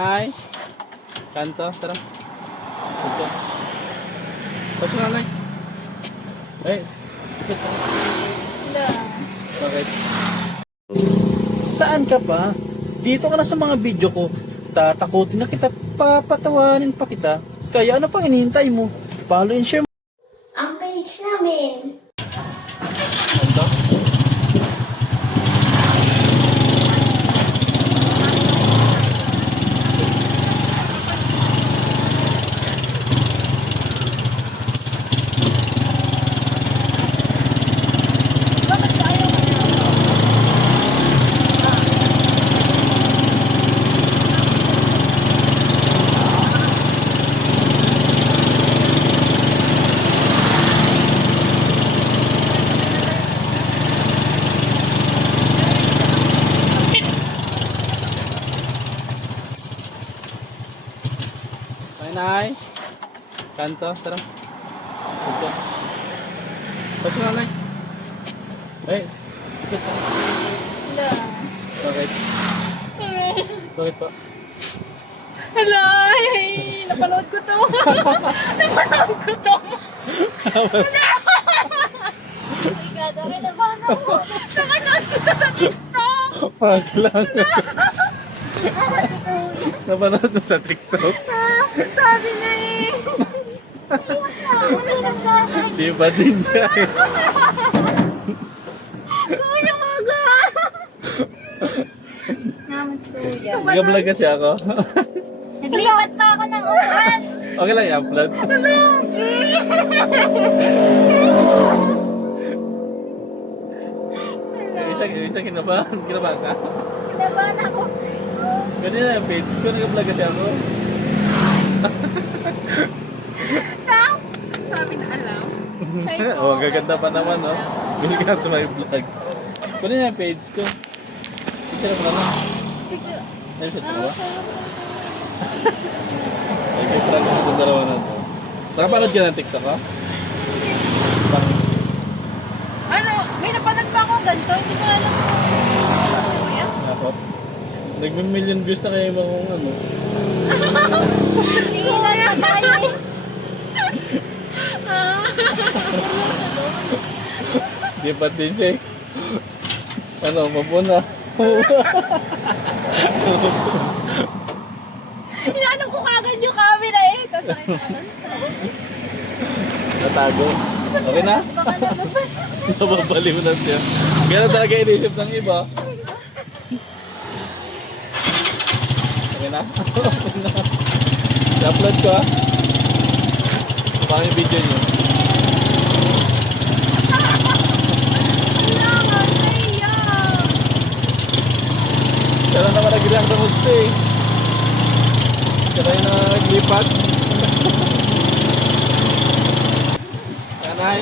Nanay. Kanto, tara. Kanto. Tapos na, nanay. Ay. Bakit? Saan ka pa? Dito ka na sa mga video ko. Tatakutin na kita, papatawanin pa kita. Kaya ano pang hinihintay mo? Follow and share mo. Ang page namin. Kanto. Nanay. Kanto, tara. Kanto. Tapos na, nanay. Ay. Bakit? Bakit pa? Hala, napanood ko to. Napanood ko to. Oh my God, okay na ba ako? Napanood ko to sa TikTok. Prank lang. Napanood mo sa TikTok? Sabi na eh. Di ba din siya eh? Kuya Maga. Naman kuya. Nag-vlog kasi ako. Naglipat pa ako ng upuan. Okay lang i-upload. Isa kinabahan ka? Kinabahan ako. Ganyan na yung page ko, nag-vlog kasi ako. Sabi na alam. Oh, gaganda pa naman, no? Welcome to my vlog. Kunin na yung page ko. Picture mo naman. Ayun, shit mo ba? Ay, may prank ko itong dalawa na to. Nakapanood ka ng TikTok, ha? Bakit? Ano, may napanood pa ako ganito. Hindi ko alam kung kuya. Ako? Nag-million views na kayo ibang ano. Hindi na tayo eh. Di pa din siya. Ano, mabuna. Inaanong ko kagad yung camera eh. Tatry ko na. Natago. Okay na? Baka naman. Nababaliw na siya. Gano'n talaga inisip ng iba. Okay na? Okay na. I-upload ko, ha? Paano yung video nyo? Siya lang naman nag-react ng gusto eh. Siya lang yung naglipat. Kanay.